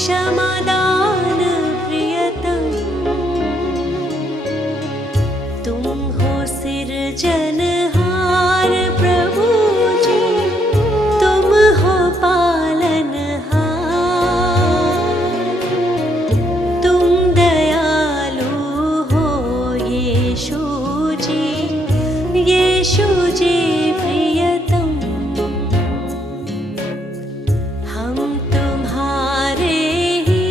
क्षमादान प्रियतम, तुम हो सिरजनहार प्रभु जी, तुम हो पालनहार, तुम दयालु हो यीशु जी, यीशु जी प्रियतम। हम तुम्हारे ही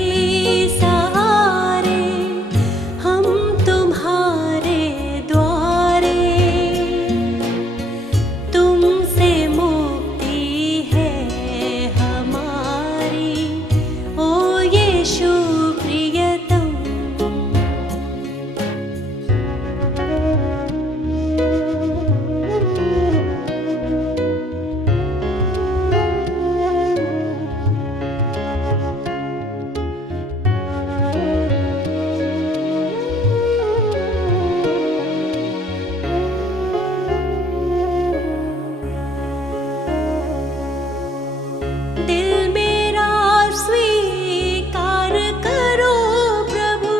सहारे, हम तुम्हारे द्वारे, तुमसे मुक्ति है हमारी, ओ यीशु प्रियतम। दिल मेरा स्वीकार करो प्रभु,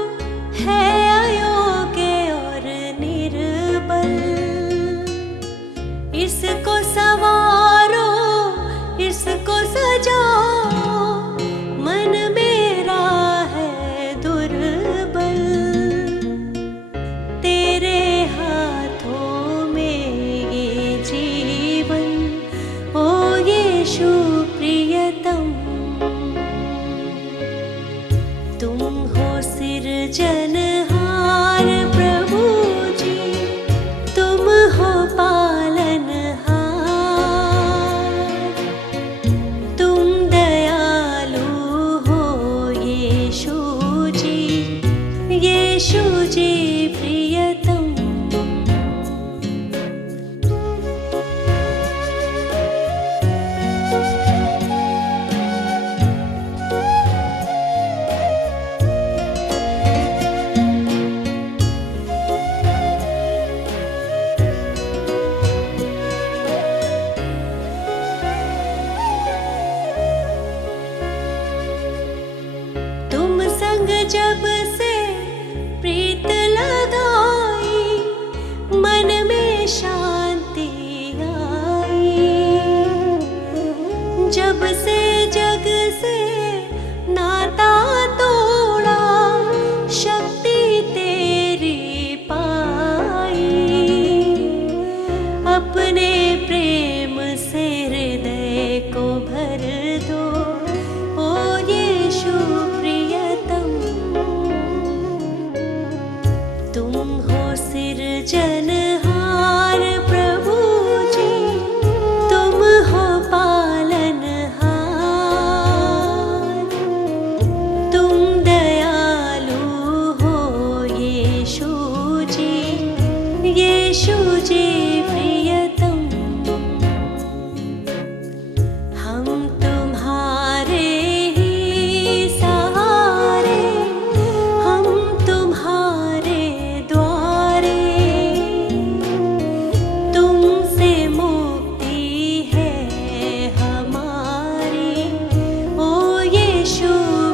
है अयोग्य और निर्बल, इसको संवारो, इसको सजाओ, मन मेरा है दुर्बल, तेरे हाथों में ये जीवन, ओ यीशु प्रियतम। तुम हो सिरजनहार प्रभु जी, तुम हो पालनहार, तुम दयालु हो यीशु जी, यीशु जी प्रियतम। तुम संग जब से प्रीत लगाई, मन में शांति आई, जब से जग से नाता तोड़ा, शक्ति तेरी पाई, अपने प्रेम से हृदय को भर दो, ओ यीशु प्रियतम। तुम हो सिरजनहार प्रभु जी, तुम हो पालनहार, तुम दयालु हो यीशु जी, यीशु जी प्रियतम। हम तुम्हारे ही सहारे, हम तुम्हारे द्वारे, तुमसे मुक्ति है हमारी, ओ यीशु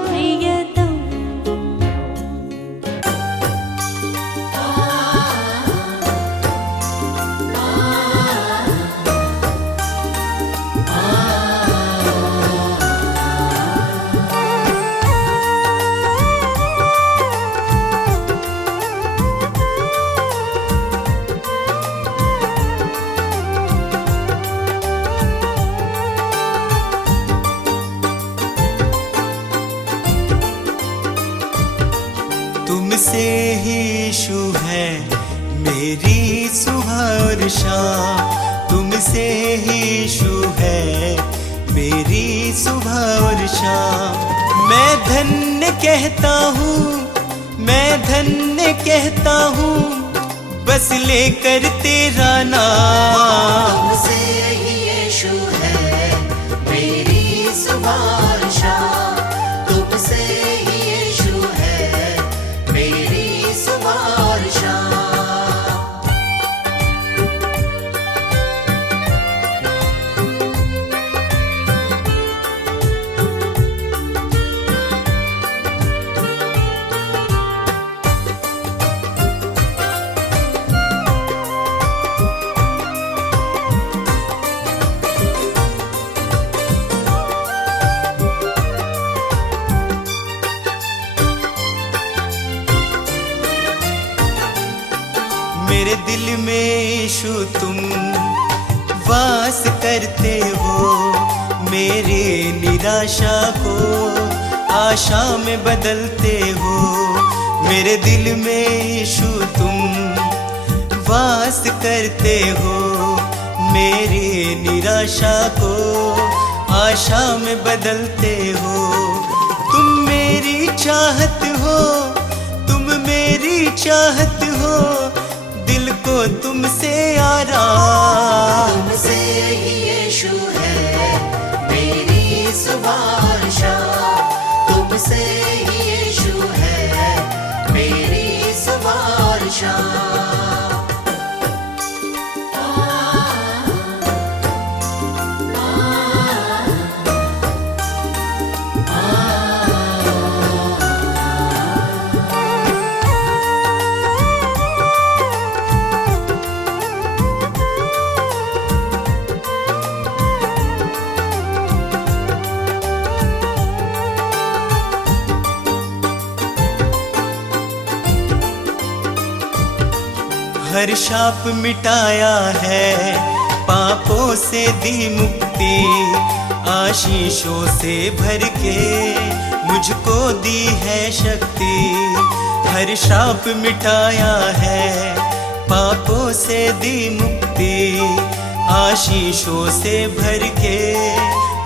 प्रियतम। तुमसे ही यीशु है मेरी सुबह और शाम, तुमसे ही यीशु है मेरी सुबह और शाम। मैं धन्य कहता हूँ, मैं धन्य कहता हूँ, बस लेकर तेरा नाम। तुमसे ही यीशु है मेरी सुबह और शाम, तुमसे ही यीशु है मेरी सुबह और शाम। मेरे दिल में यीशु तुम वास करते हो, मेरे निराशा को आशा में बदलते हो। मेरे दिल में यीशु तुम वास करते हो, मेरी निराशा को आशा में बदलते हो। तुम मेरी चाहत हो, तुम मेरी चाहत हो, दिल को तुमसे आराम। तुमसे ही यीशु है मेरी सुबह, तुमसे ही यीशु है मेरी सुबह। हर शाप मिटाया है, पापों से दी मुक्ति, आशीषों से भर के मुझको दी है शक्ति। हर शाप मिटाया है, पापों से दी मुक्ति, आशीषों से भर के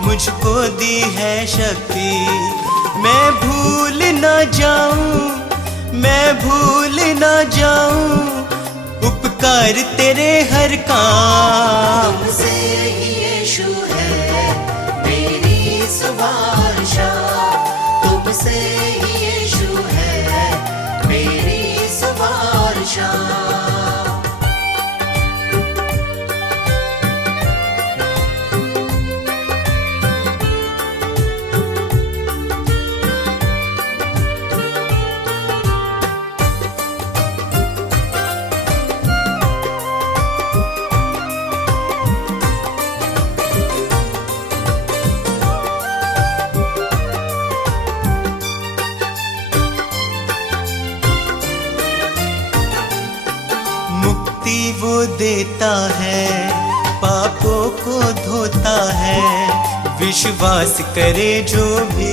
मुझको दी है शक्ति। मैं भूल ना जाऊं, मैं भूल ना जाऊं उपकार तेरे हर काम। तुमसे ही यीशु है मेरी सुबह, तुमसे ही यीशु है मेरी सुबह। वो देता है, पापों को धोता है, विश्वास करे जो भी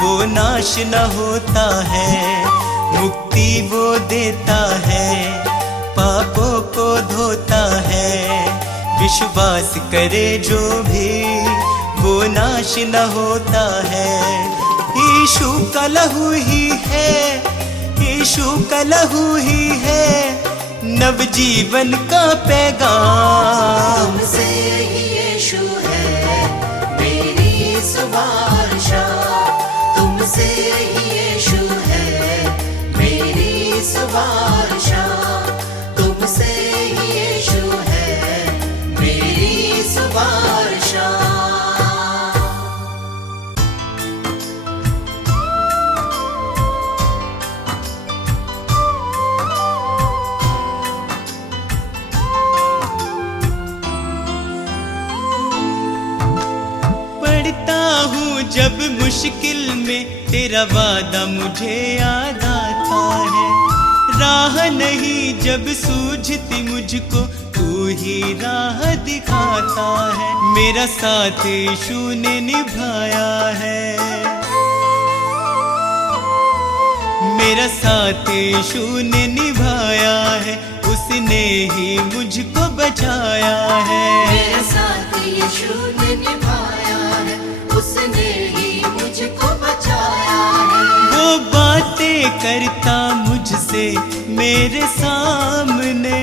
वो नाश न होता है। मुक्ति वो देता है, पापों को धोता है, विश्वास करे जो भी वो नाश न होता है। यीशु का लहू ही है, यीशु का लहू ही है नव जीवन का पैगाम। तुमसे ही यीशु है मेरी सुबह, तुमसे ही यीशु है मेरी सुबह, तुमसे ही यीशु है मेरी सुबह। जब मुश्किल में तेरा वादा मुझे याद आता है, राह नहीं जब सूझती मुझको तू ही राह दिखाता है। मेरा साथ यीशु ने निभाया है, मेरा साथ यीशु ने निभाया है, उसने ही मुझको बचाया है। मेरा साथ यीशु ने निभाया है, उसने ही मुझको बचाया है। वो बातें करता मुझसे मेरे सामने,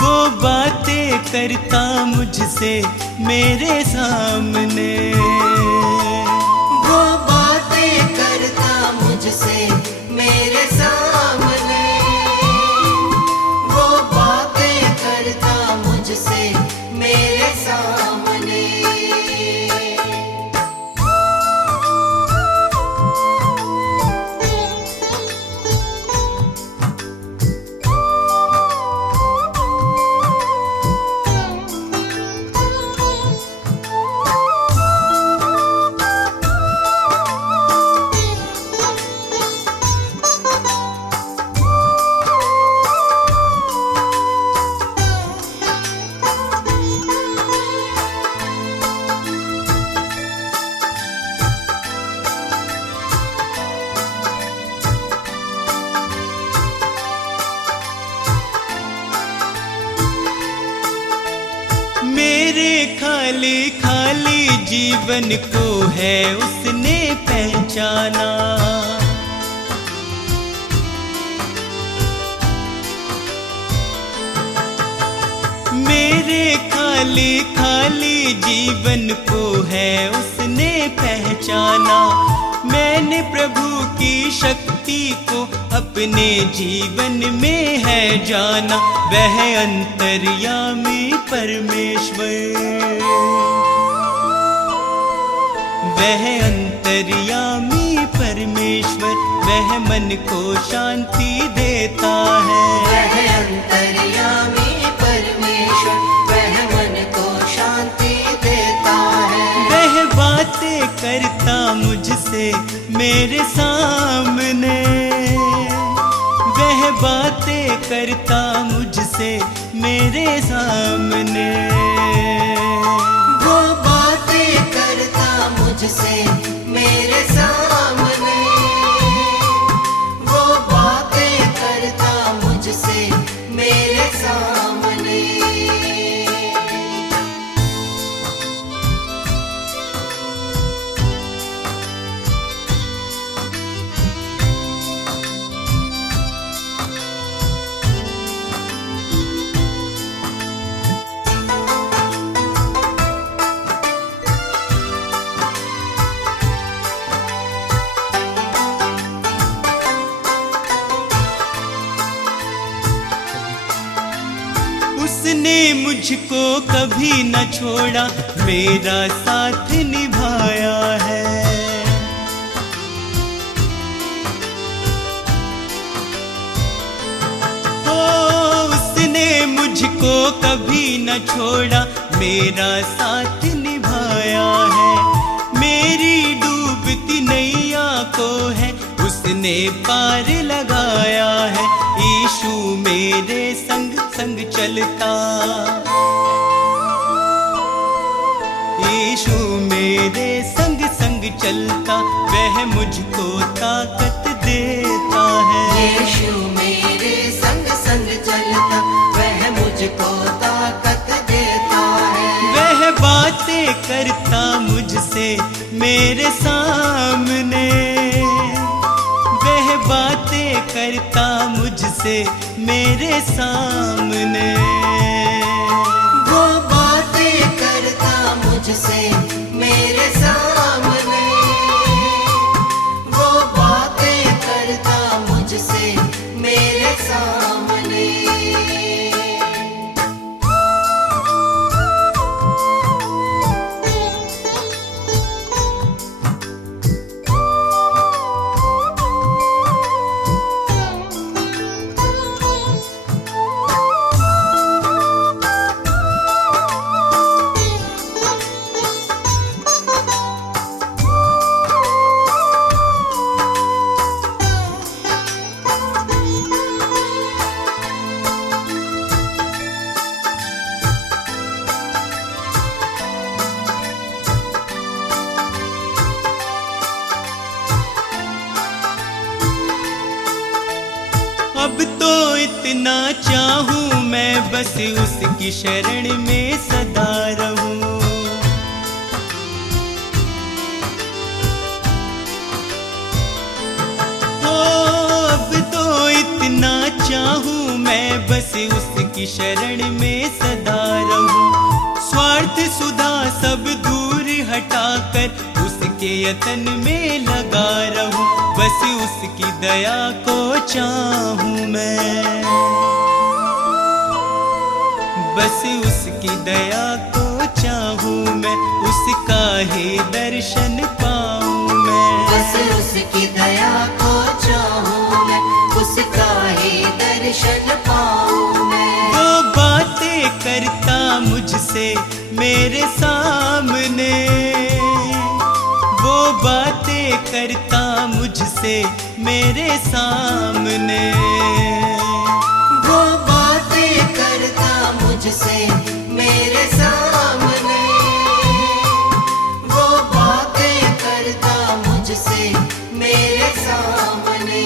वो बातें करता मुझसे मेरे सामने, वो बातें करता मुझसे मेरे सामने, वो बातें करता मुझसे मेरे सामने। जीवन को है उसने पहचाना। मेरे खाली खाली जीवन को है उसने पहचाना। मैंने प्रभु की शक्ति को अपने जीवन में है जाना। वह अंतर्यामी परमेश्वर, वह अंतर्यामी परमेश्वर, वह मन को शांति देता है। वह अंतर्यामी परमेश्वर, वह मन को शांति देता है। वह बातें करता मुझसे मेरे सामने, वह बातें करता मुझसे मेरे सामने। वो बातें करता मुझसे मेरे सामने, वो बातें करता मुझसे मेरे सामने। उसने मुझको कभी न छोड़ा, मेरा साथ निभाया है। ओ, उसने मुझको कभी न छोड़ा, मेरा साथ निभाया है। मेरी डूबती नैया को है उसने पार लगाया है। यीशु मेरे संग संग चलता, यीशु मेरे संग संग चलता, वह मुझको ताकत देता है। यीशु मेरे संग संग चलता, वह मुझको ताकत देता है। वह बातें करता मुझसे मेरे सामने, वह बातें करता मुझसे मेरे सामने। वो बातें करता मुझसे मेरे सामने, वो बातें करता मुझसे मेरे सामने। अब तो इतना चाहूं मैं बस उसकी शरण में सदा रहूं। ओ, अब तो इतना चाहूं मैं बस उसकी शरण में सदा रहूं। स्वार्थ सुधा सब दूर हटाकर उसके यतन में लगा रहूं। बस उसकी दया को चाहूं मैं, बस उसकी दया को चाहूं मैं, उसका ही दर्शन पाऊं मैं। बस उसकी दया को चाहूं मैं, उसका ही दर्शन पाऊं मैं। वो बातें करता मुझसे मेरे सामने, वो बातें करता मुझसे मेरे सामने। वो बातें करता मुझसे मेरे सामने, वो बातें करता मुझसे मेरे सामने।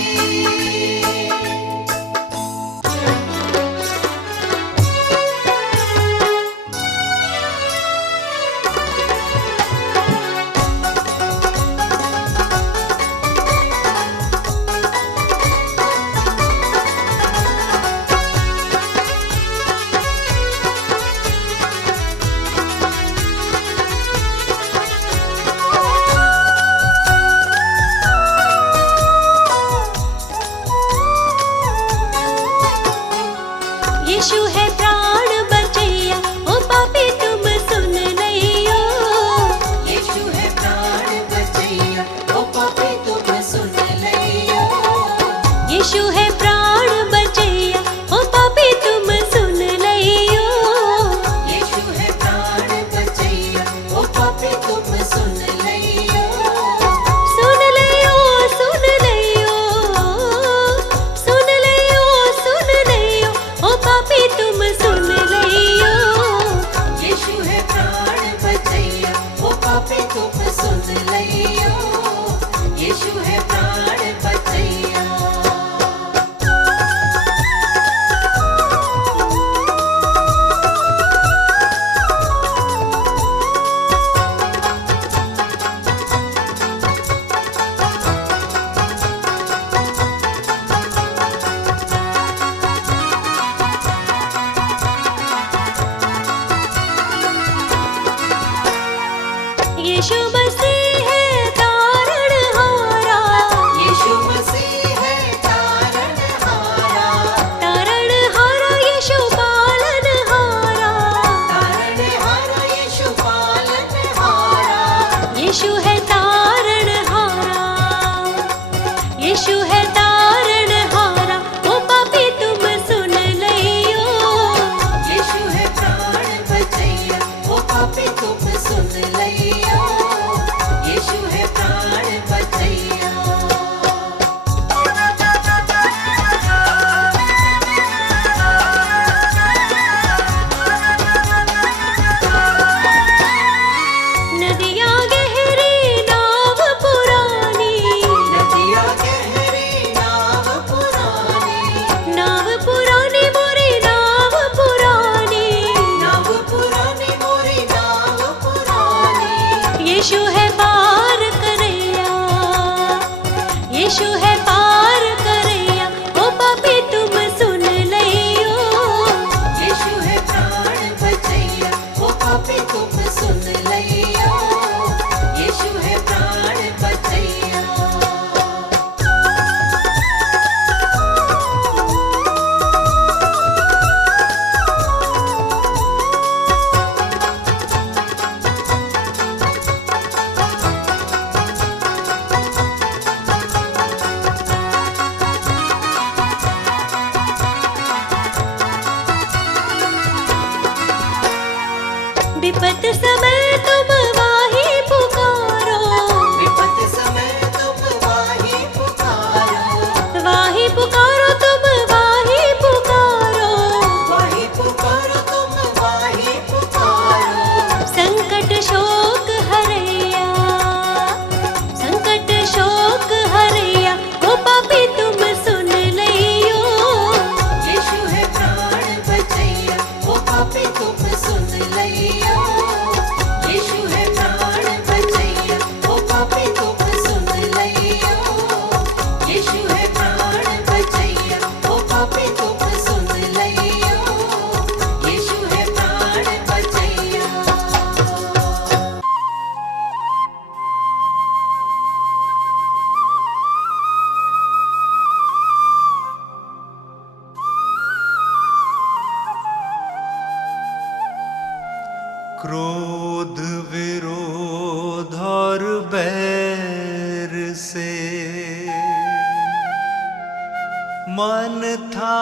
मन था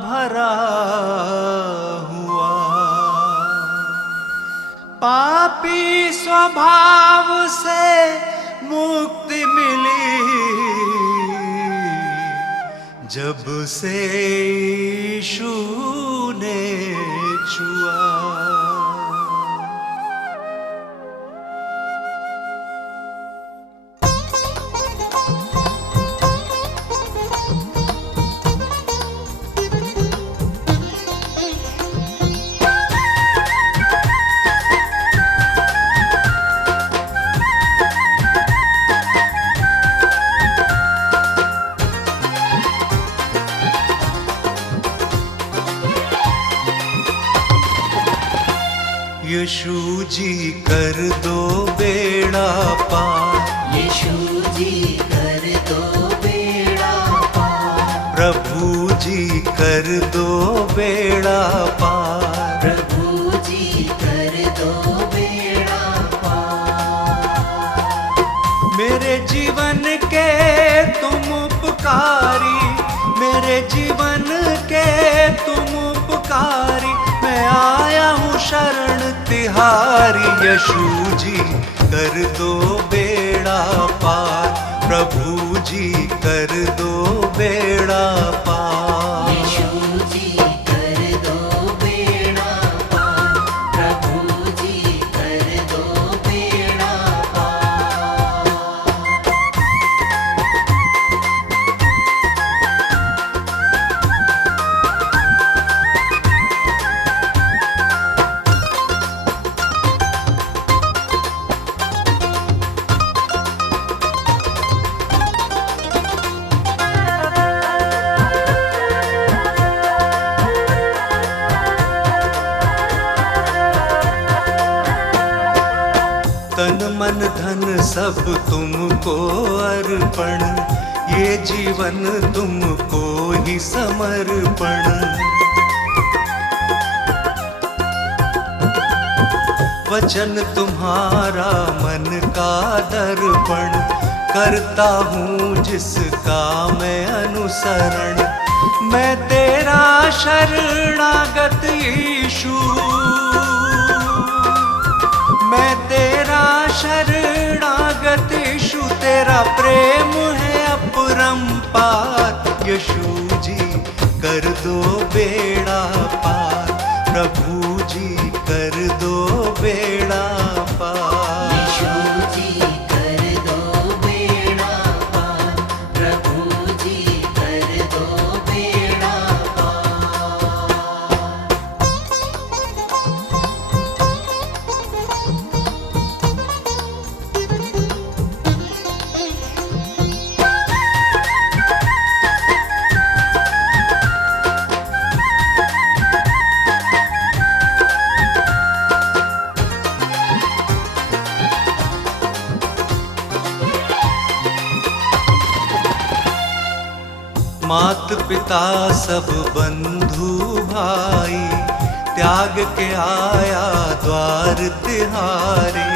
भरा हुआ, पापी स्वभाव से मुक्ति मिली जब से यीशु ने छुआ। यीशु जी कर दो बेड़ा पार, यीशु जी कर दो बेड़ा पार, प्रभु जी कर दो बेड़ा पार, प्रभु जी कर दो बेड़ा पार। मेरे जीवन के तुम उपकारी, मेरे जीवन के तुम उपकारी, मैं आया हूँ शरण तिहारी। यीशु जी कर दो बेड़ा पार, प्रभु जी कर दो बेड़ा पार। यीशु जी कर दो बेड़ा पार, प्रभु जी कर दो बेड़ा पार। तन मन धन सब तुमको अर्पण, ये जीवन तुमको ही समर्पण। वचन तुम्हारा मन का दर्पण, करता हूँ जिसका मैं अनुसरण। मैं तेरा शरणागत यीशु, मैं तेरा शरणागत यीशु, तेरा प्रेम है अपरंपार। यीशु जी कर दो बेड़ा पार, प्रभु जी कर दो बेड़ा पार। यीशु जी कर दो बेड़ा पार, प्रभु जी कर दो बेड़ा पार। मात पिता सब बंधु भाई, त्याग के आया द्वार तिहारे।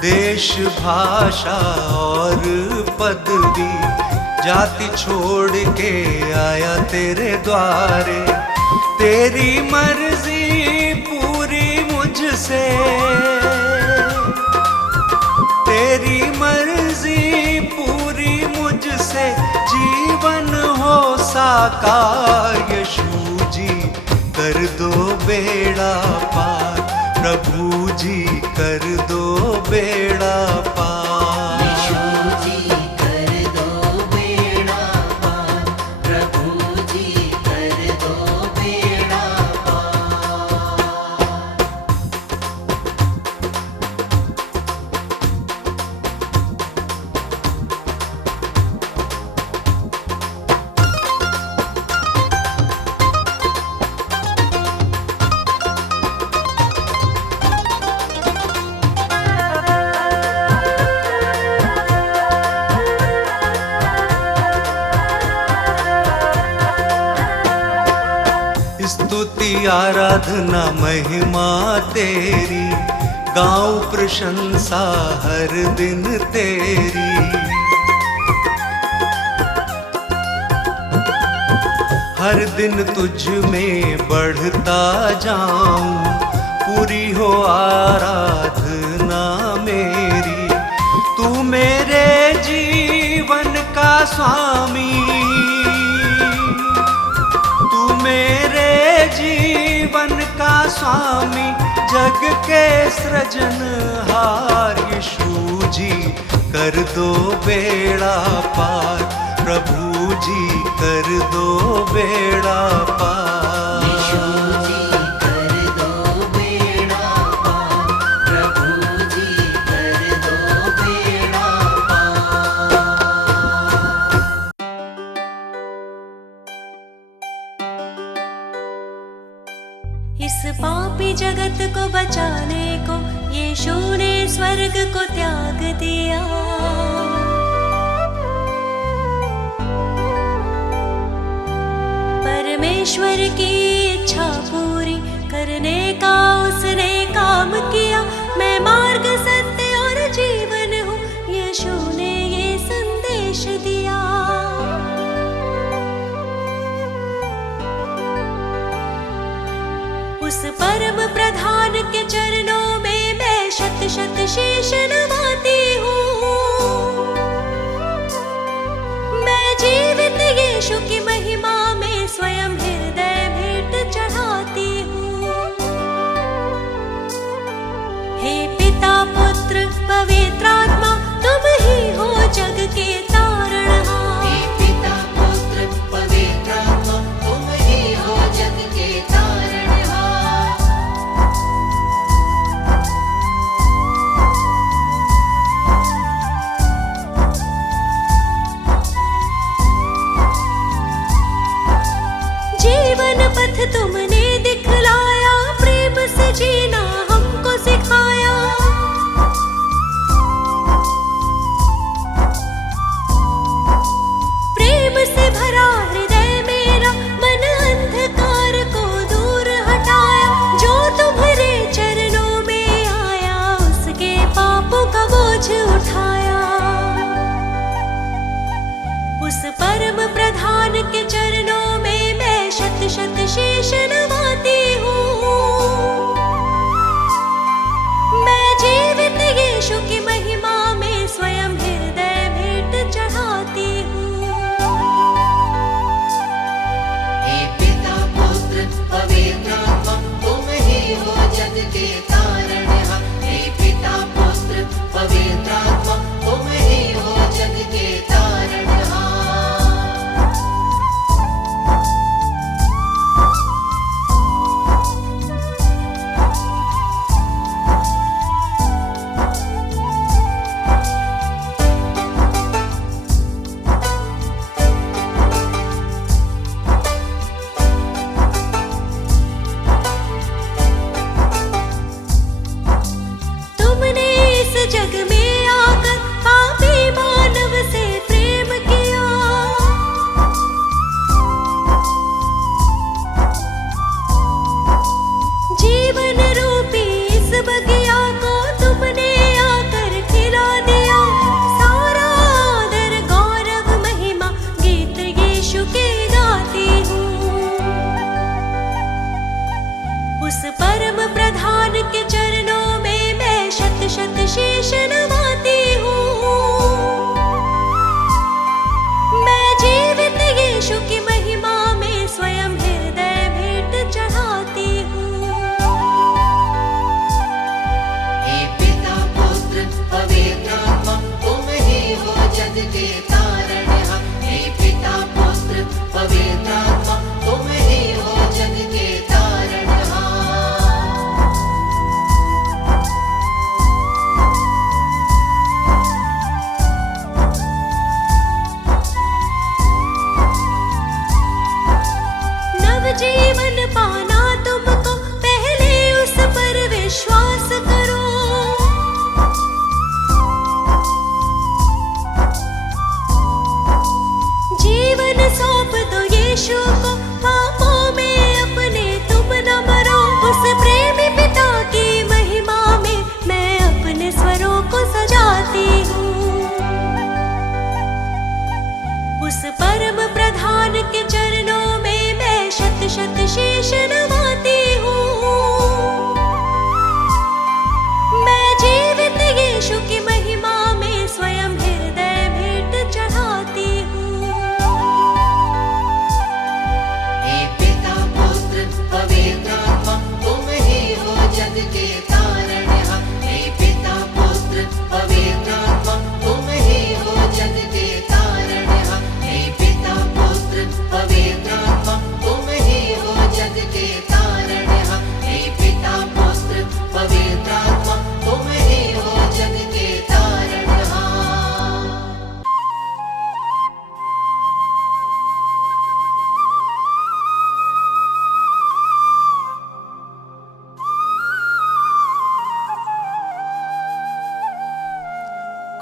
देश भाषा और पदवी, जाति छोड़ के आया तेरे द्वारे। तेरी मर्जी पूरी मुझसे, तेरी मर्जी पूरी मुझसे, जीवन हो साकार। यीशु जी कर दो बेड़ा पार, प्रभु जी कर दो बेड़ा पार। यीशु जी कर दो बेड़ा पार, प्रभु जी कर दो बेड़ा पार। स्तुति आराधना महिमा तेरी, गाऊं प्रशंसा हर दिन तेरी। हर दिन तुझ में बढ़ता जाऊं, पूरी हो आराधना मेरी। तू मेरे जीवन का स्वामी, तू मेरे जीवन का स्वामी, जग के सृजनहार। यीशु जी कर दो बेड़ा पार, प्रभु जी कर दो बेड़ा पार। यीशु जी कर दो बेड़ा पार, प्रभु जी कर दो बेड़ा पार। इस पापी जगत को बचाने को यीशु ने स्वर्ग को त्याग दिया। परमेश्वर की इच्छा पूरी करने का उसने काम किया। मैं मार्ग, सत्य और जीवन हूँ, यीशु ने ये संदेश दिया। उस परम प्रधान के चरणों में मैं शत शत शीश नवाती हूँ। मैं जीवित यीशु की महिमा में स्वयं हृदय भेंट चढ़ाती हूँ। हे पिता, पुत्र, पवित्र आत्मा, तुम ही हो जग के तारणहार। हे पिता, पुत्र, पवित्र आत्मा, तुम ही हो जग के तारणहार। जीवन पथ तुमने दिखलाया, प्रेम से जीना हमको सिखाया।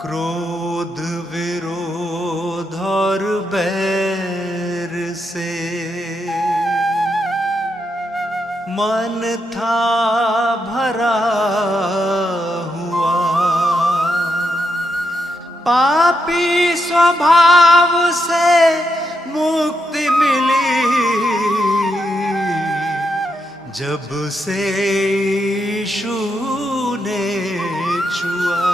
क्रोध विरोध और बैर से मन था भरा हुआ, पापी स्वभाव से मुक्ति मिली जब से यीशु ने छुआ।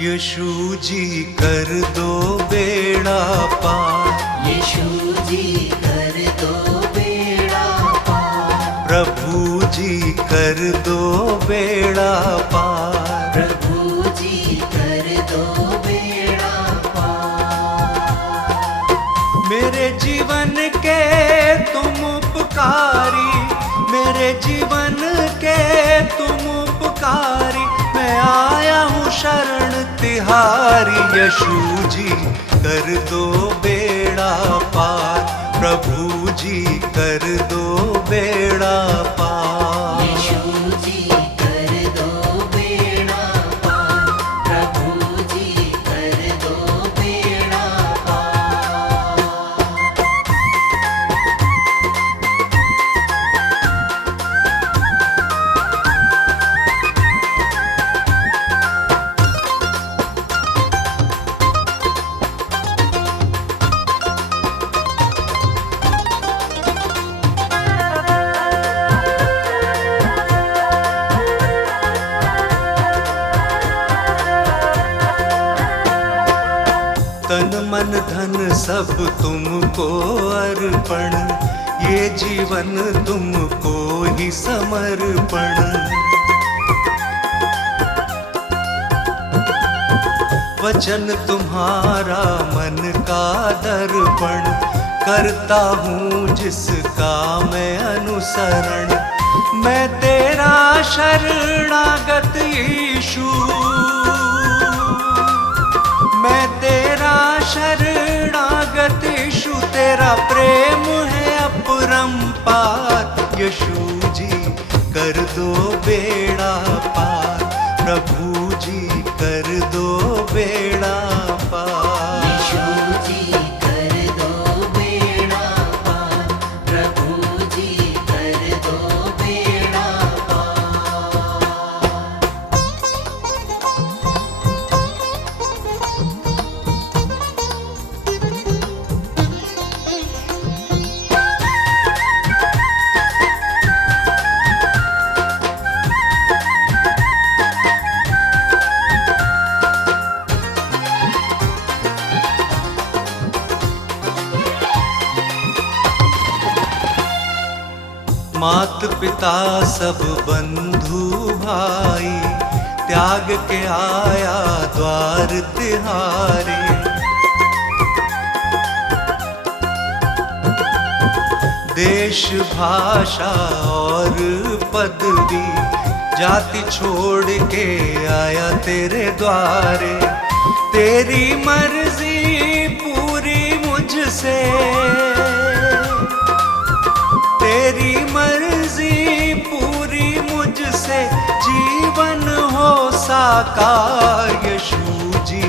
यीशु जी कर दो बेड़ा पार, यीशु जी कर दो बेड़ा पार, प्रभु जी कर दो बेड़ा पार, प्रभु जी कर दो बेड़ा पार। मेरे जीवन के तुम उपकारी, मेरे जीवन के तुम उपकारी, मैं आया हूँ शरण तिहारी। यीशु जी कर दो बेड़ा पार, प्रभु जी कर दो बेड़ा पार। यीशु जी कर दो बेड़ा पार, प्रभु जी कर दो बेड़ा पार। तन मन धन सब तुमको अर्पण, ये जीवन तुमको ही समर्पण। वचन तुम्हारा मन का दर्पण, करता हूँ जिसका मैं अनुसरण। मैं तेरा शरणागत यीशु, मैं तेरा शरणागत यीशु, तेरा प्रेम है अपरंपार। यीशु जी कर दो बेड़ा पार, प्रभु जी कर दो बेड़ा पार। यीशु जी कर दो बेड़ा पार, प्रभु जी कर दो बेड़ा पार। मात पिता सब बंधु भाई, त्याग के आया द्वार तिहारे। देश भाषा और पदवी, जाति छोड़ के आया तेरे द्वारे। तेरी मर्जी पूरी मुझसे, तेरी मर्जी पूरी मुझसे, जीवन हो साकार। यीशु जी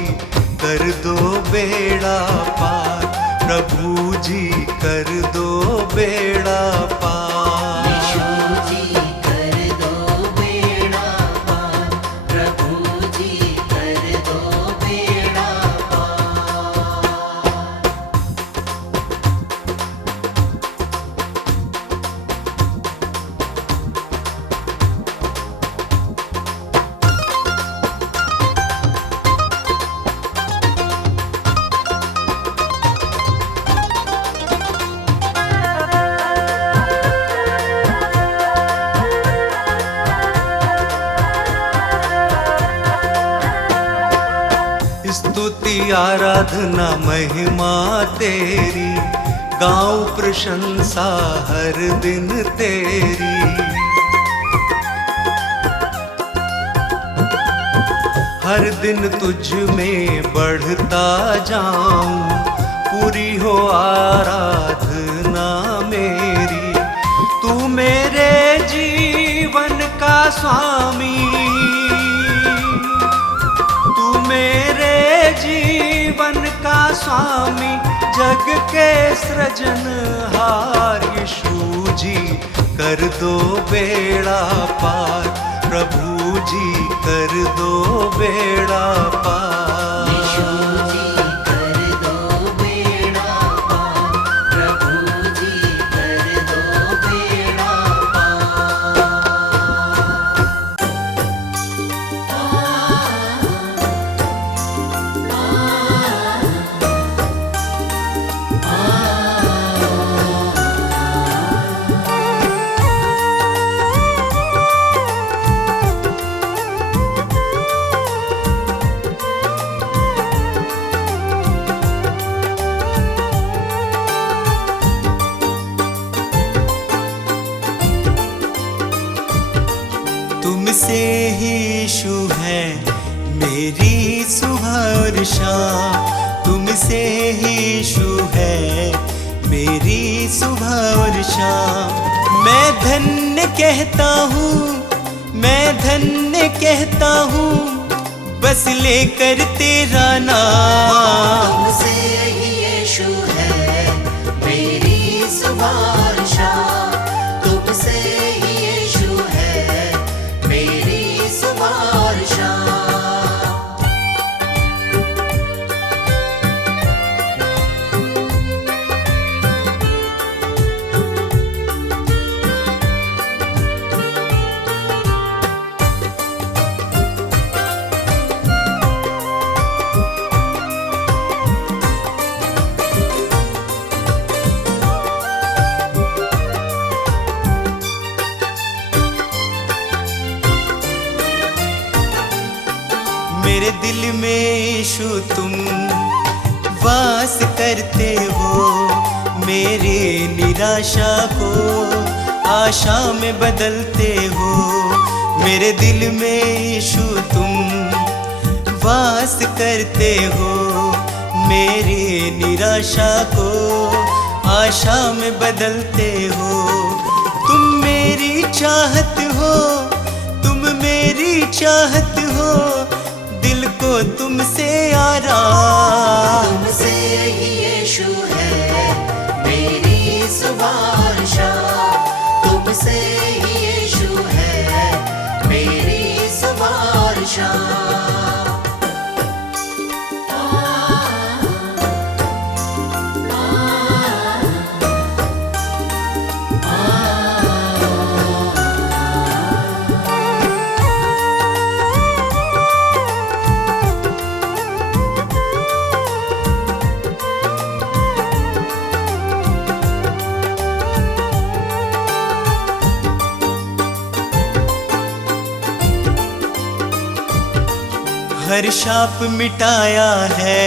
कर दो बेड़ा पार, प्रभु जी कर दो बेड़ा पार। यीशु जी कर दो बेड़ा पार, प्रभु जी कर दो बेड़ा पार। स्तुति आराधना महिमा तेरी, गाऊं प्रशंसा हर दिन तेरी। हर दिन तुझ में बढ़ता जाऊं, पूरी हो आराधना मेरी। तू मेरे जीवन का स्वामी, तू मेरे जीवन का स्वामी, जग के सृजनहार। यीशु जी कर दो बेड़ा पार, प्रभु जी कर दो बेड़ा पार। यीशु जी कर दो बेड़ा पार, प्रभु जी कर दो बेड़ा पार। तुमसे ही यीशु है मेरी सुबह और शाम, तुमसे ही यीशु है मेरी सुबह और शाम। मैं धन्य कहता हूँ, मैं धन्य कहता हूँ, बस लेकर तेरा नाम। तुमसे ही यीशु है मेरी सुबह और शाम, तुमसे ही यीशु है मेरी सुबह और शाम। मेरे दिल में यीशु तुम वास करते हो, मेरे निराशा को आशा में बदलते हो। मेरे दिल में यीशु तुम वास करते हो, मेरे निराशा को आशा में बदलते हो। तुम मेरी चाहत हो, तुम मेरी चाहत हो, दिल को तुमसे आराम। तुमसे ही यीशु है मेरी सुबह और शाम, तुमसे ही यीशु है मेरी सुबह और शाम। हर शाप मिटाया है,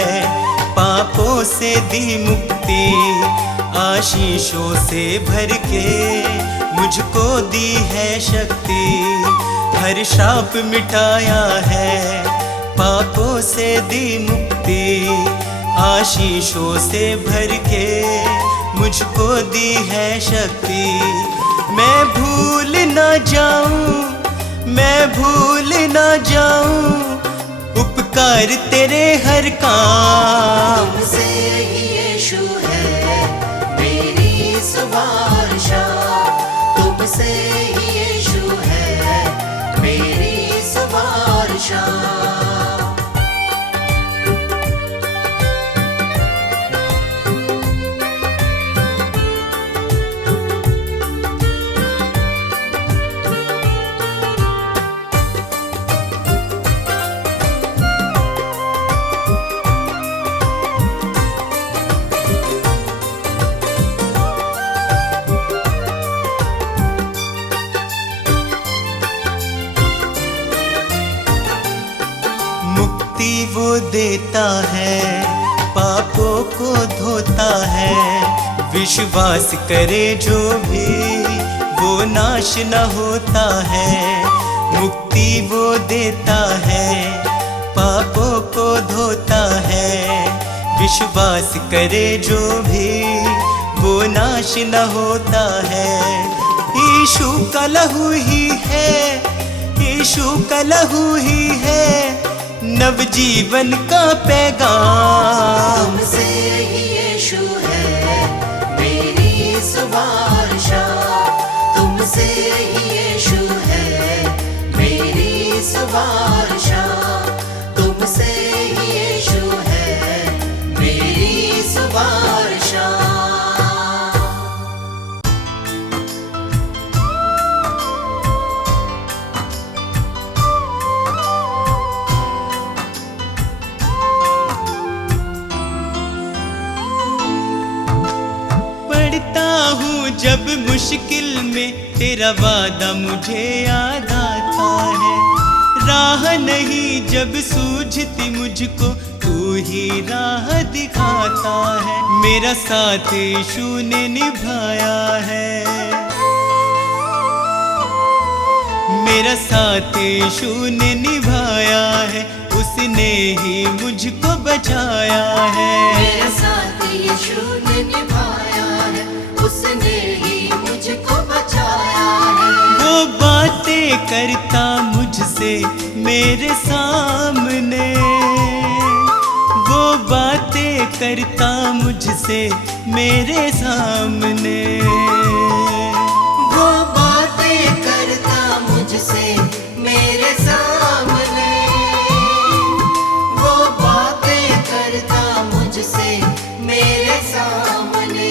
पापों से दी मुक्ति, आशीषों से भर के मुझको दी है शक्ति। हर शाप मिटाया है, पापों से दी मुक्ति, आशीषों से भर के मुझको दी है शक्ति। मैं भूल ना जाऊं, मैं भूल ना जाऊं उपकार तेरे हर काम। तुमसे ही यीशु है मेरी सुबह और शाम, तुमसे ही यीशु है मेरी सुबह और शाम। वो देता है, पापों को धोता है। विश्वास करे जो भी वो नाश न होता है। मुक्ति वो देता है, पापों को धोता है। विश्वास करे जो भी वो नाश न होता है। यीशु का लहू ही है, यीशु का लहू ही है नवजीवन का पैगाम। तुमसे ही यीशु है मेरी सुवारशा, तुमसे ही यीशु है मेरी सुवारशा, तुमसे ही यीशु है मेरी सुवारशा। जब मुश्किल में तेरा वादा मुझे याद आता है। राह नहीं जब सूझती मुझको तू ही राह दिखाता है। मेरा साथ यीशु ने निभाया है, मेरा साथ यीशु ने निभाया है। उसने ही मुझको बचाया है। मेरा साथ यीशु ने निभाया है, उसने ही मुझको बचाया है। वो बातें करता मुझसे मेरे सामने, वो बातें करता मुझसे मेरे सामने, वो बातें करता मुझसे मेरे सामने, वो बातें करता मुझसे मेरे सामने।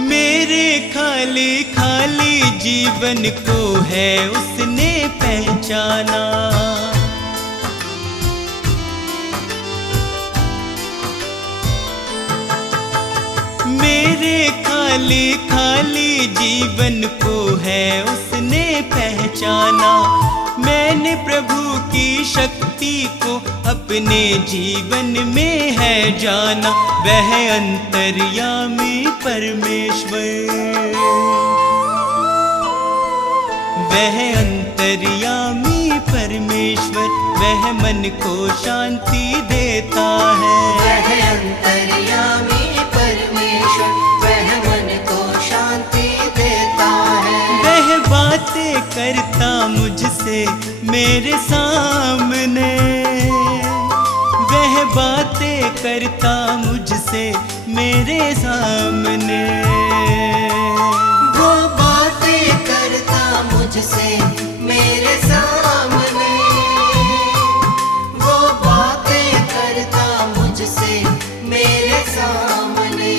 मेरे खाली खाली जीवन को है उसने पहचाना। मेरे खाली खाली जीवन को है उसने पहचाना। मैंने प्रभु की शक्ति को अपने जीवन में है जाना। वह अंतर्यामी परमेश्वर, वह अंतर्यामी परमेश्वर, वह मन को शांति देता है। वह अंतर्यामी परमेश्वर, वह मन को शांति देता है। वह बातें करता मुझसे मेरे सामने, वह बातें करता मुझसे मेरे सामने, वो बातें करता मुझसे मेरे सामने, वो बातें करता मुझसे मेरे सामने।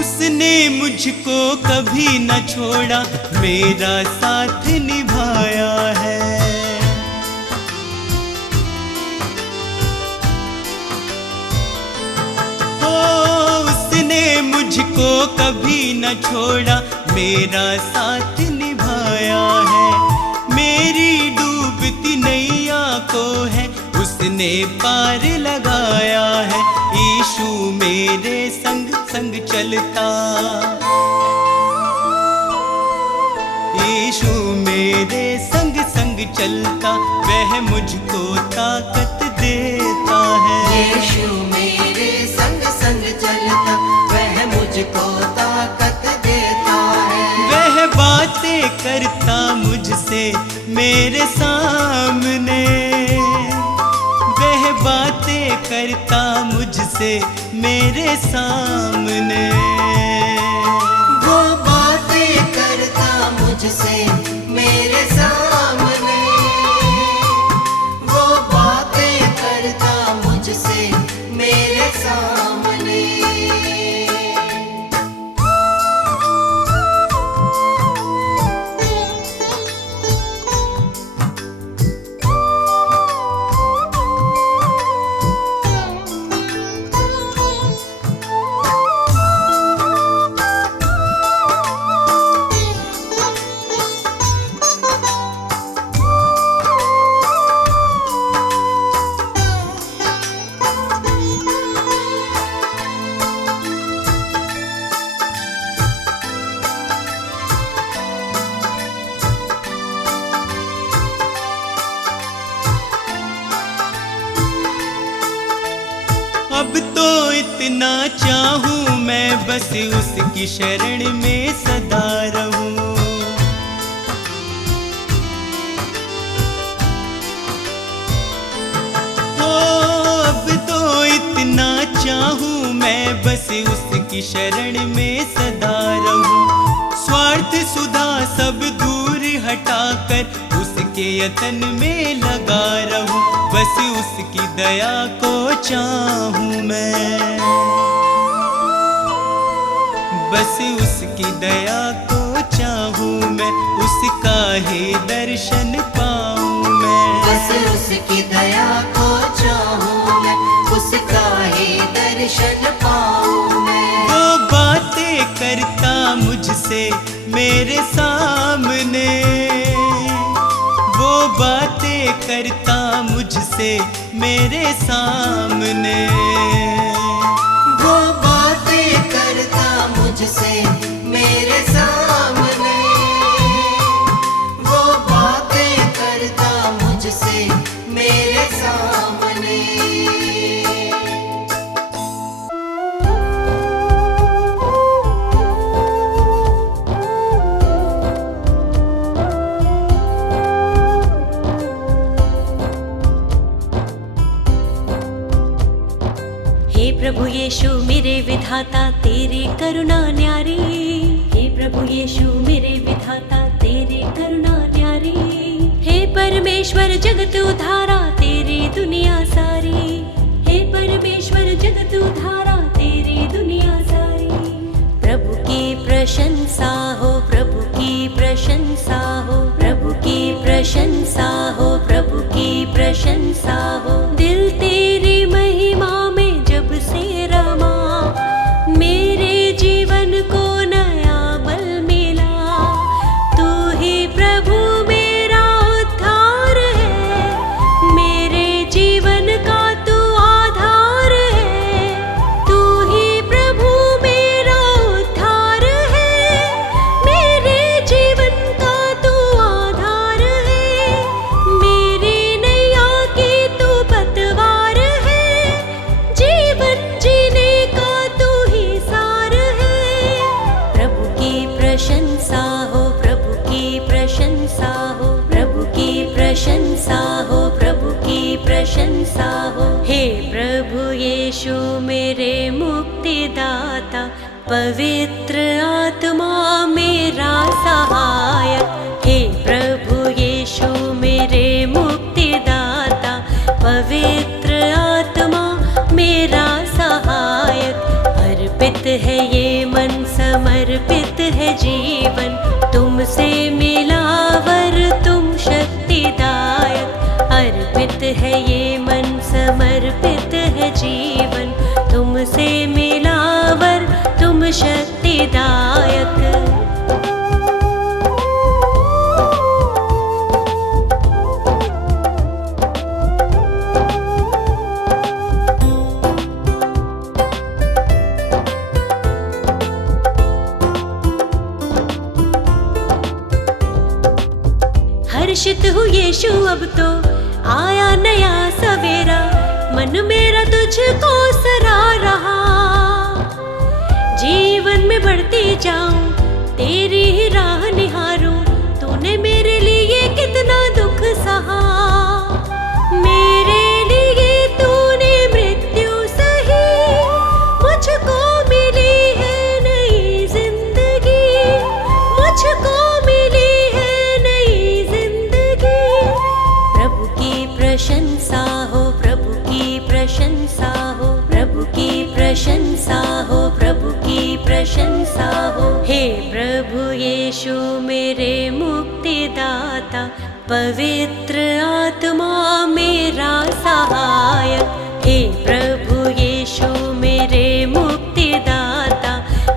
उसने मुझको कभी न छोड़ा, मेरा साथ निभाया है। ओ उसने मुझको कभी न छोड़ा, मेरा साथ निभाया है। मेरी डूबती नैया को है उसने पार लगाया है। यीशु मेरे संग चलता। यीशु मेरे संग संग चलता, वह मुझको ताकत देता है। यीशु मेरे संग संग चलता, वह मुझको ताकत देता है। वह बातें करता मुझसे मेरे सामने, वह बातें करता मुझसे मेरे सामने। वो बातें करता मुझसे मेरे सामने, वो बातें करता मुझसे मेरे सामने। अब तो इतना चाहूं मैं, बस उसकी शरण में सदा रहूं। हो अब तो इतना चाहूं मैं, बस उसकी शरण में सदा रहूं। स्वार्थ सुधा सब दूर हटाकर उसके यतन में लगा रहूं। बस उसकी दया को चाहूं मैं, बस उसकी दया को चाहूं मैं, उसका ही दर्शन पाऊं मैं। बस उसकी दया को चाहूं मैं, उसका ही दर्शन पाऊं मैं। वो बातें करता मुझसे मेरे सामने, वो बातें करता मुझसे मेरे सामने। वो बातें करता मुझसे मेरे सामने, वो बातें करता मुझसे मेरे सामने। प्रभु यीशु मेरे विधाता तेरी करुणा न्यारी। हे प्रभु यीशु मेरे विधाता तेरी करुणा न्यारी। हे परमेश्वर जगत उधारा तेरी दुनिया सारी। हे परमेश्वर जगत उधारा तेरी दुनिया सारी। प्रभु की प्रशंसा हो, प्रभु की प्रशंसा हो, प्रभु की प्रशंसा हो, प्रभु की प्रशंसा हो। दिल तेरी महिमा में जब से रमा, मेरे जीवन को नया बल मिला। तू ही प्रभु मेरा उद्धार है, मेरे जीवन का तू आधार है। तू ही प्रभु मेरा उद्धार है, मेरे जीवन का तू आधार है। मेरी नैया की तू पतवार है, जीवन जीने का तू ही सार है। प्रभु की प्रशंसा हो, प्रभु की प्रशंसा हो, प्रभु की प्रशंसा हो, प्रभु की प्रशंसा हो। हे प्रभु यीशु मेरे मुक्तिदाता, पवित्र आत्मा मेरा सहायक। हे प्रभु यीशु मेरे मुक्तिदाता, पवित्र आत्मा मेरा सहायक। अर्पित है ये मन, समर्पित है जीवन, तुमसे मिला वर तुम शक्तिदायक। अर्पित है ये मन, समर्पित है जीवन, तुमसे मिला वर तुम शक्तिदायक। यीशु अब तो आया नया सवेरा, मन मेरा तुझको सरा रहा। जीवन में बढ़ती जाऊं, तेरी ही राह निहारूं, तूने मेरे लिए कितना दुख सहा। मेरे लिए तूने मृत्यु सही, मुझको मिली है नई जिंदगी, मुझको मिली है नई जिंदगी। प्रभु की प्रशंसा हो, प्रभु की प्रशंसा हो, प्रभु की प्रशंसा हो, प्रभु की प्रशंसा हो। हे प्रभु यीशु मेरे मुक्तिदाता, पवित्र आत्मा मेरा सहायक। हे प्रभु यीशु मेरे मुक्तिदाता,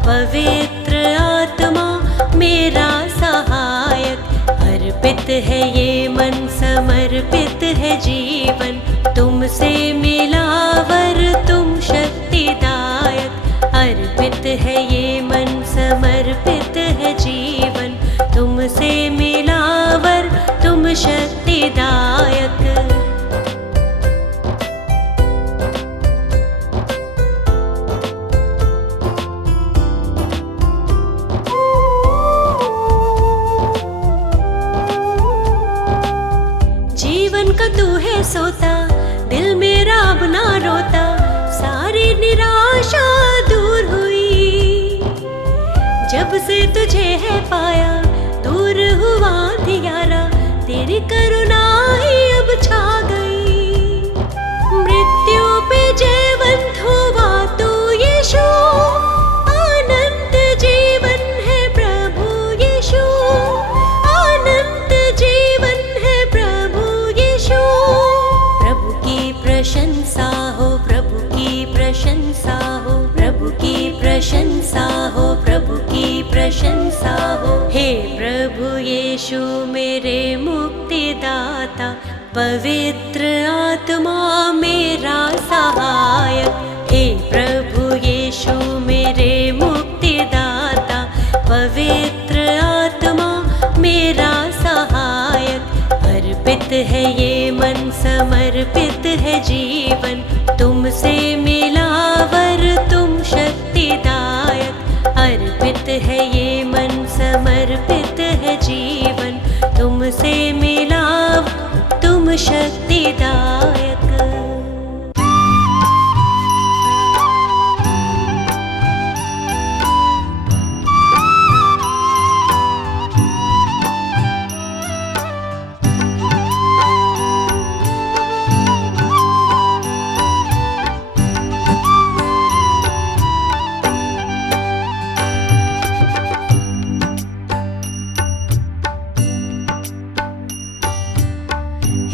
पवित्र आत्मा मेरा सहायक। अर्पित है ये मन, समर्पित है जीवन, तुमसे मिला वर तुम शक्तिदायक। अर्पित है ये मन, समर्पित है जीवन, तुमसे मिला वर तुम शक्तिदायक। जीवन का तू है सोता, दिल मेरा अब ना रोता, सारी निराशा दूर हुई। जब से तुझे है पाया, दूर हुआ अंधियारा, तेरी करुणा ही अब छा गई। मृत्यु पे जयवंत हुआ तू यीशु, अनंत जीवन है प्रभु यीशु, अनंत जीवन है प्रभु यीशु। प्रभु की प्रशंसा हो, प्रभु की प्रशंसा हो, प्रभु की प्रशंसा हो, प्रभु की प्रशंसा हो। हे प्रभु यीशु मेरे मुक्तिदाता, पवित्र आत्मा मेरा सहायक। हे प्रभु यीशु मेरे मुक्तिदाता, पवित्र आत्मा मेरा सहायक। अर्पित है ये मन, समर्पित है जीवन, तुमसे मिला वर तुम शक्तिदायक। अर्पित है ये मन, समर्पित है जीवन, तुमसे मिला तुम शक्तिदायक।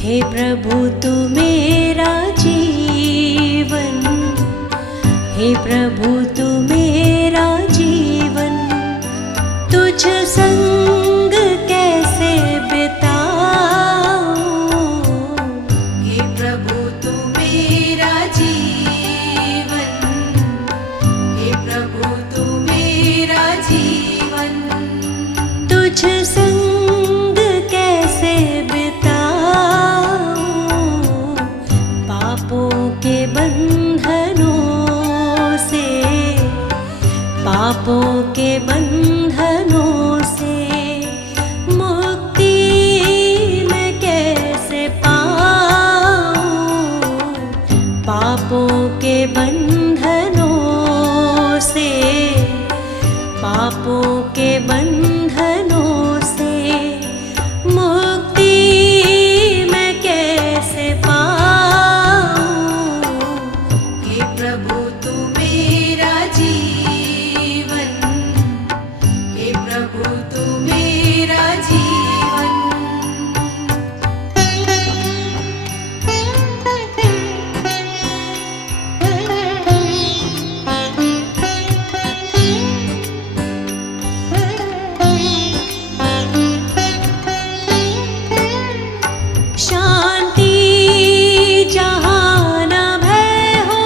हे प्रभु तू मेरा जीवन, हे प्रभु तू मेरा जीवन, तुझ संग कैसे बिताऊं। हे प्रभु तू मेरा जीवन, हे प्रभु तू मेरा जीवन, तुझ संग कैसे बिताऊं। पापों के बंधनों से, पापों के बंधनों से मुक्ति मैं कैसे पाऊं। पापों के बंधनों से, पापों के बंधनों से मुक्ति मैं कैसे पाऊं। हे प्रभु तू मेरा जीवन, हे प्रभु तू मेरा जीवन। शांति जहाँ न भय हो,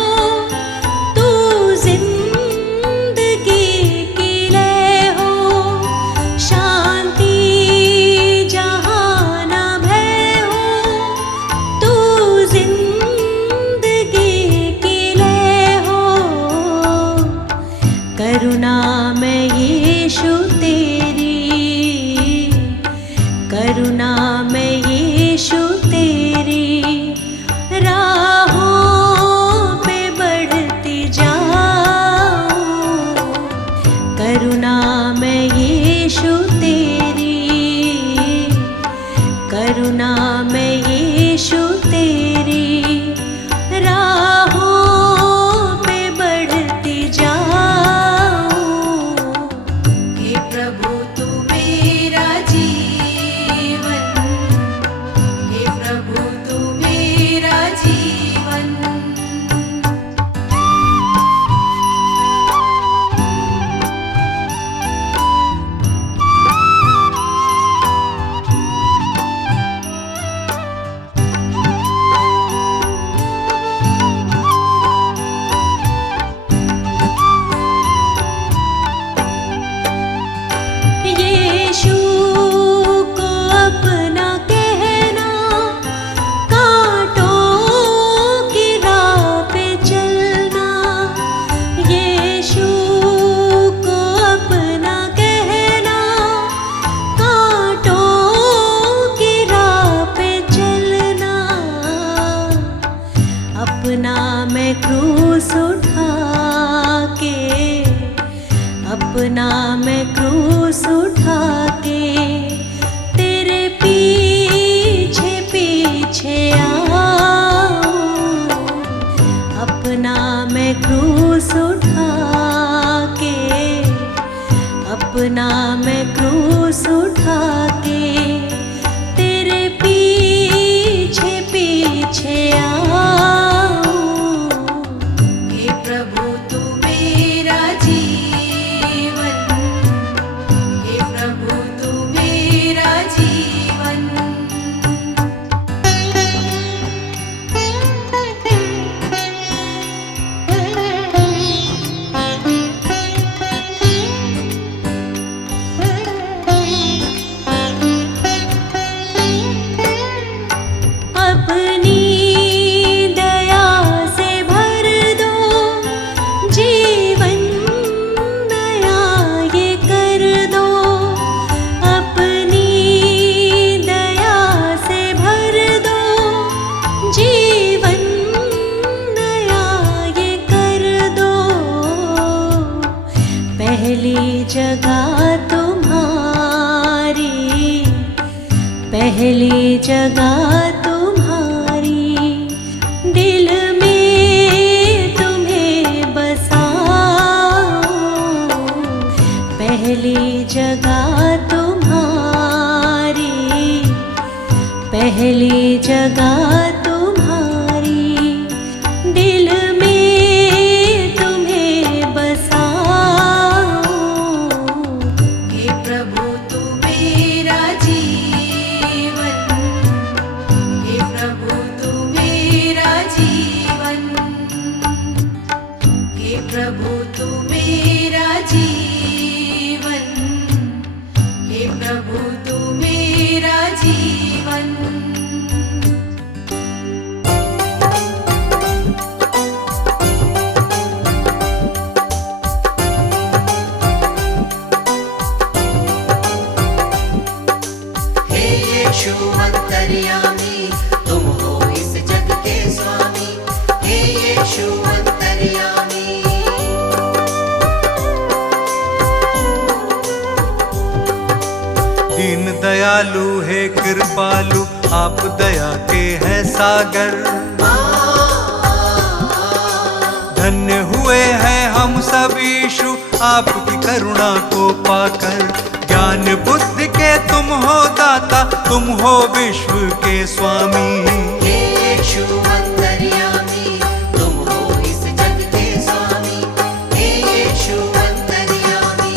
क्रूस उठा के, अपना मैं क्रूस उठा के तेरे पीछे पीछे आऊं। अपना मैं क्रूस उठा के, अपना मैं क्रूस उठा के तेरे पीछे पीछे आऊं। हे प्रभु तू मेरा जीवन, हे प्रभु तू मेरा जीवन। अपनी दया से भर दो जीवन नया ये कर दो। अपनी दया से भर दो जीवन नया ये कर दो। पहली जगह तुम्हारी, पहली जगह तुम्हारी, दिल में तुम्हें बसाऊं। पहली जगह तुम्हारी, पहली जगह तुम्हारी, दिल में तुम्हें बसाऊं। हे प्रभु तू मेरा जीवन, हे प्रभु तू मेरा जीवन, हे प्रभु तू मेरा जीवन, हे प्रभु तू मेरा जीवन। हे यीशु अंतर्यामी, तुम हो इस जग के स्वामी। हे यीशु अंतर्यामी, दीन दयालु है कृपालु, आप दया के हैं सागर। धन्य हुए हैं हम सब यीशु आपकी करुणा को पाकर। ज्ञान बुद्धि के तुम हो दाता, तुम हो विश्व के स्वामी। हे यीशु अंतर्यामी, तुम हो इस जग के स्वामी। हे यीशु अंतर्यामी,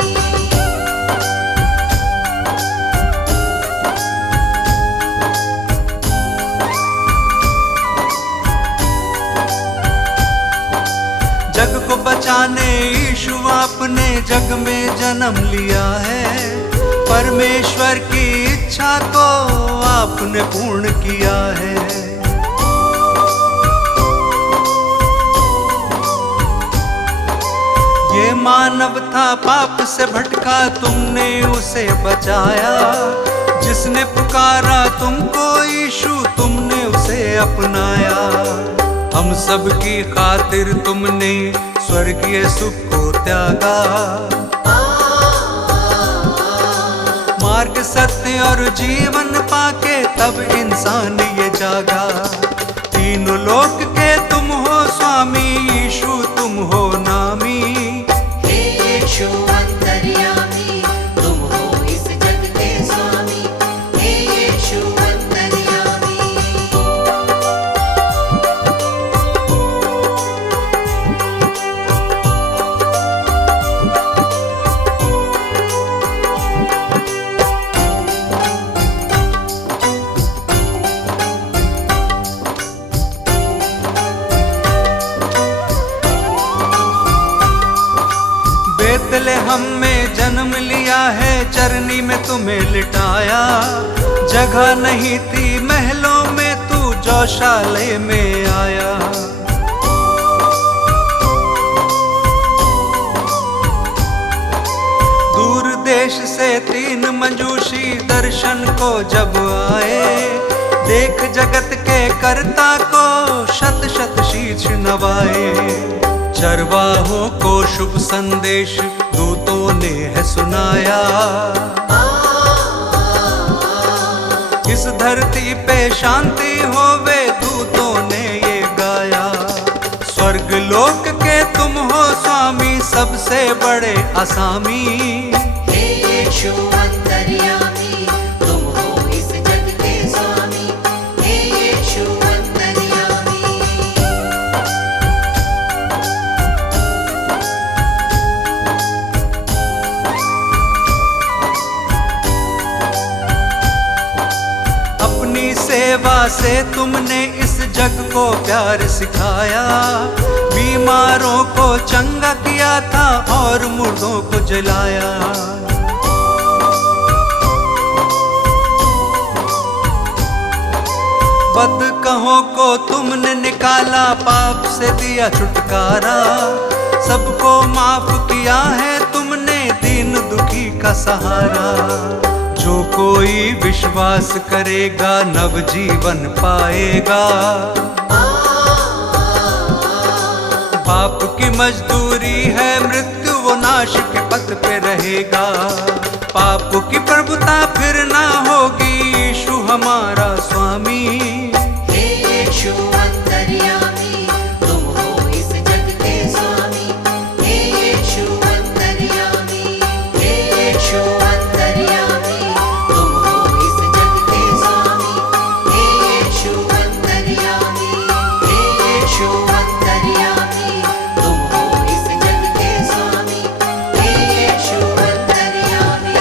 जग को बचाने यीशु आपने जग में जन्म लिया है। परमेश्वर की इच्छा को आपने पूर्ण किया है। ये मानव था पाप से भटका, तुमने उसे बचाया। जिसने पुकारा तुमको यीशु, तुमने उसे अपनाया। हम सब की खातिर तुमने स्वर्गीय सुख को त्यागा। मार्ग सत्य और जीवन पाके तब इंसान ये जागा। तीनों लोक के तुम हो स्वामी, यीशु तुम हो नामी। हे यीशु अंतर्यामी, तुम हो इस जग के स्वामी। हे यीशु अंतर्यामी, बेतलेहम में जन्म लिया है, चरनी में तुम्हें लिटाया। जगह नहीं थी महलों में, तू गौशाले में आया। दूर देश से 3 मंजूषी दर्शन को जब आए, देख जगत के कर्ता को शत शत शीश शीश नवाए। चरवाहों को शुभ संदेश दूतों ने है सुनाया। इस धरती पे शांति होवे दूतों ने ये गाया। स्वर्ग लोक के तुम हो स्वामी सबसे बड़े असामी। हे यीशु अंतर्यामी तुम हो इस जग के स्वामी। हे यीशु अंतर्यामी। अपनी सेवा से तुमने इस जग को प्यार सिखाया। बीमारों को चंगा किया था और मुर्दों को जलाया। बदकहों को तुमने निकाला, पाप से दिया छुटकारा। सबको माफ किया है तुमने, दीन दुखी का सहारा। जो कोई विश्वास करेगा नव जीवन पाएगा। पाप की मजदूरी है मृत्यु, वो नाश के पथ पे रहेगा। पाप की प्रभुता फिर ना होगी, यीशु हमारा स्वामी। हे यीशु अंतर्यामी तुम हो इस जग के स्वामी। हे यीशु अंतर्यामी। हे यीशु अंतर्यामी तुम हो इस जग के स्वामी। हे यीशु अंतर्यामी। हे यीशु अंतर्यामी तुम हो इस जग के स्वामी। हे यीशु अंतर्यामी।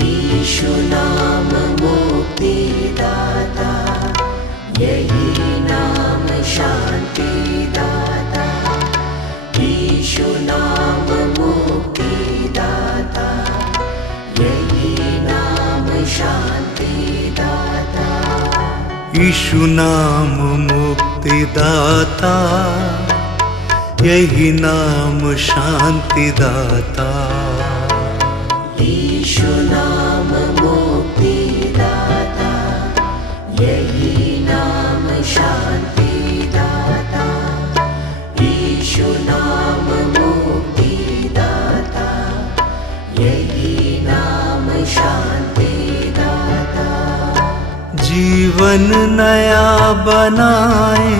यीशु नाम मुक्तिदाता, यही नाम शांतिदाता। यीशु नाम मुक्तिदाता, यही नाम शांतिदाता। यीशु नाम मुक्तिदाता, यही नाम शांतिदाता। यीशु नाम मुक्तिदाता, यही नाम शांतिदाता। यीशु नाम मुक्तिदाता, यही नाम शांतिदाता। जीवन नया बनाए,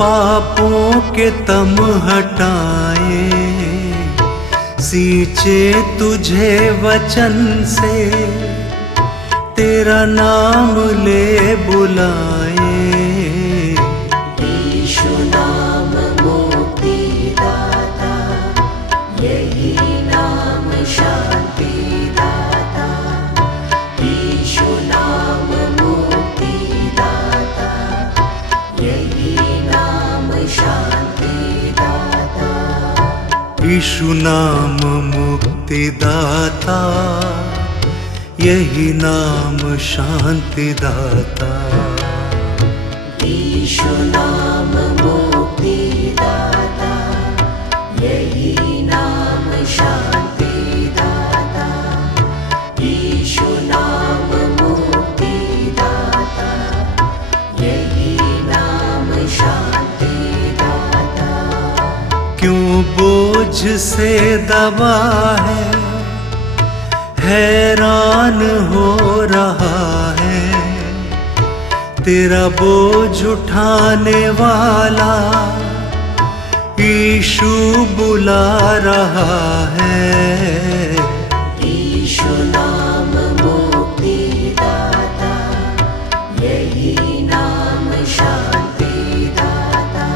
पापों के तम हटाए। सींचे तुझे वचन से, तेरा नाम ले बुलाए। यीशु नाम मुक्तिदाता, यही नाम शांतिदाता। यीशु नाम मुक्तिदाता, यही नाम शांतिदाता। यीशु नाम मुक्तिदाता, यही नाम शांतिदाता। यीशु नाम मुक्तिदाता, यही नाम शांतिदाता। यीशु नाम मुक्तिदाता, यही नाम शांतिदाता। क्यों बोझ से दबा है, हैरान हो रहा है। तेरा बोझ उठाने वाला यीशु बुला रहा है। यीशु नाम मुक्तिदाता, यही नाम शांतिदाता।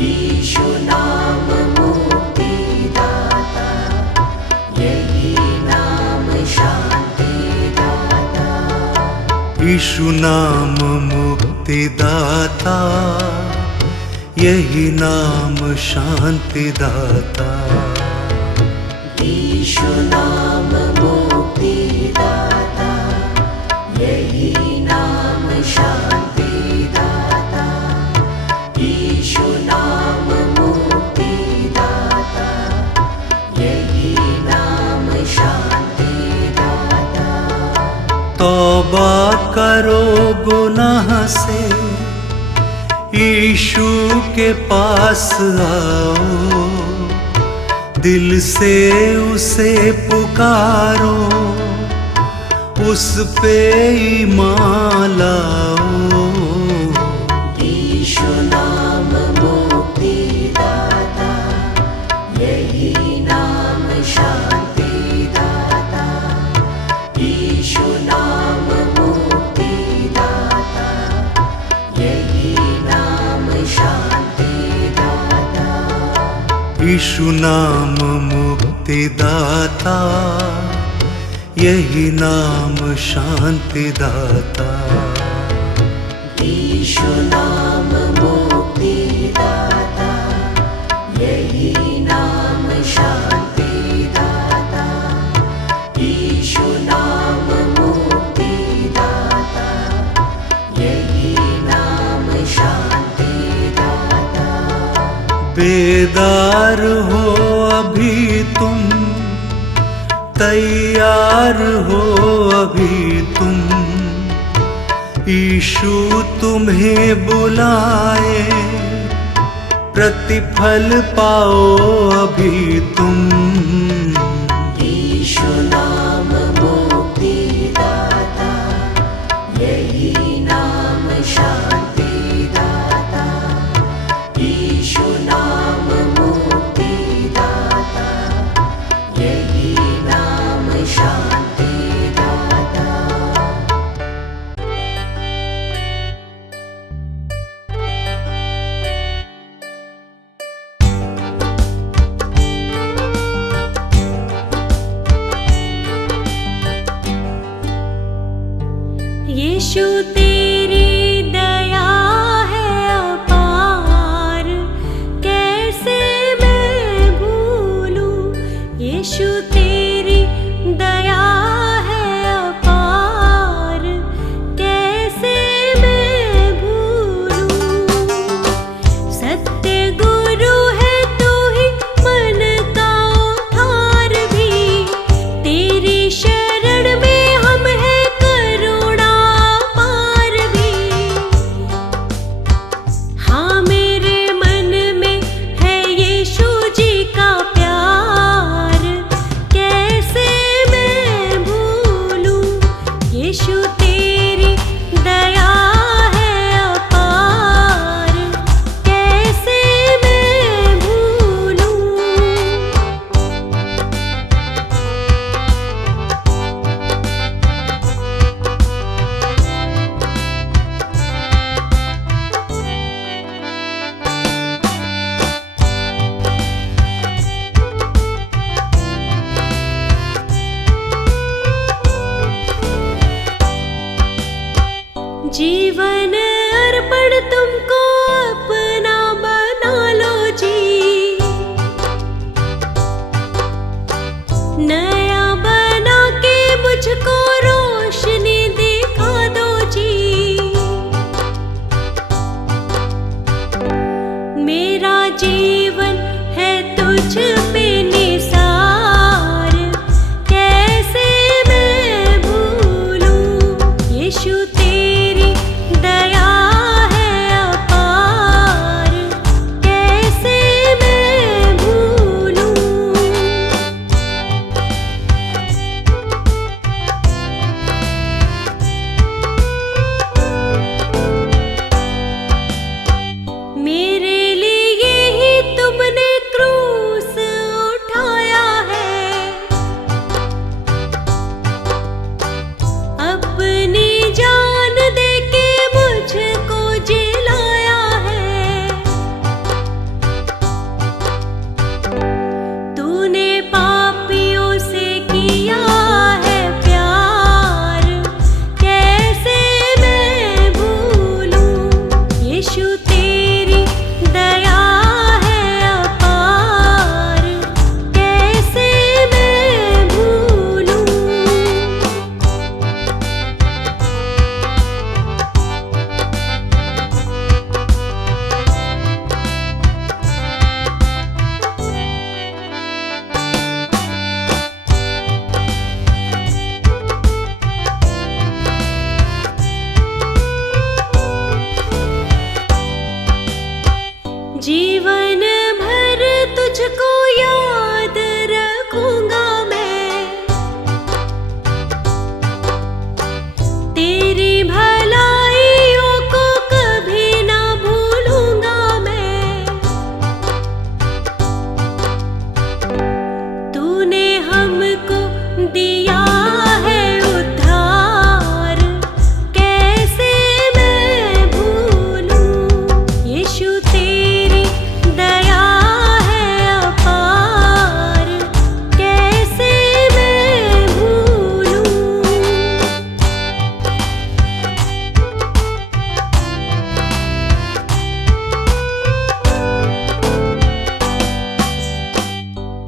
यीशु नाम मुक्तिदाता, यही नाम शांतिदाता। यीशु नाम मुक्तिदाता, यही नाम शांतिदाता। यीशु नाम मुक्तिदाता, गुनाह से यीशु के पास आओ, दिल से उसे पुकारो, उस पे ईमान लाओ। यीशु नाम मुक्तिदाता, यही नाम शांति दाता। यीशु नाम मुक्तिदाता, यही नाम शांति दाता। यीशु नाम मुक्तिदाता, यही नाम शांति दाता। यीशु नाम मुक्तिदाता, यही नाम शांति दाता। यीशु नाम मुक्तिदाता, यही नाम शांति दाता। बेदार हो अभी तुम, तैयार हो अभी तुम, यीशु तुम्हें बुलाए, प्रतिफल पाओ अभी तुम। यीशु नाम मुक्तिदाता, यही नाम शांति दाता। यीशु नाम मुक्तिदाता, यही नाम शांति दाता। यीशु तेरी दया है अपार, कैसे मैं भूलूं। यीशु तेरी दया है अपार, कैसे मैं भूलूं। सत्य गुरु है तू ही, मन का उद्धार भी, तेरी शरण में हम हैं करुणा पार भी। हाँ मेरे मन में है यीशु जी का प्यार, कैसे मैं भूलूं। यीशु तेरी दया है अपार, कैसे मैं भूलूं। जीवन अर्पण